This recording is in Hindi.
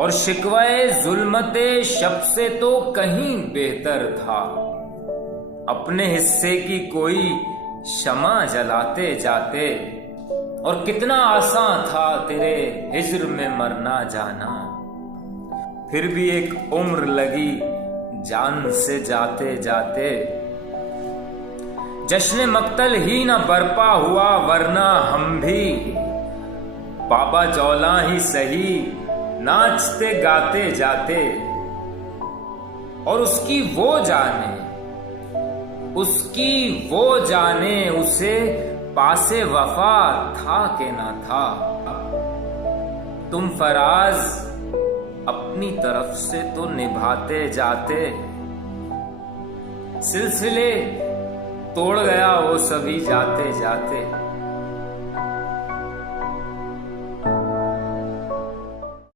और शिकवे जुल्मते शब से तो कहीं बेहतर था। अपने हिस्से की कोई शमा जलाते जाते, और कितना आसान था तेरे हिज्र में मरना जाना। फिर भी एक उम्र लगी जान से जाते जाते। जश्न मक्तल ही न बरपा हुआ, वरना हम भी बाबा जौला ही सही नाचते गाते जाते। और उसकी वो जाने उसे पासे वफा था कि ना था। तुम फराज अपनी तरफ से तो निभाते जाते, सिलसिले तोड़ गया वो सभी जाते जाते।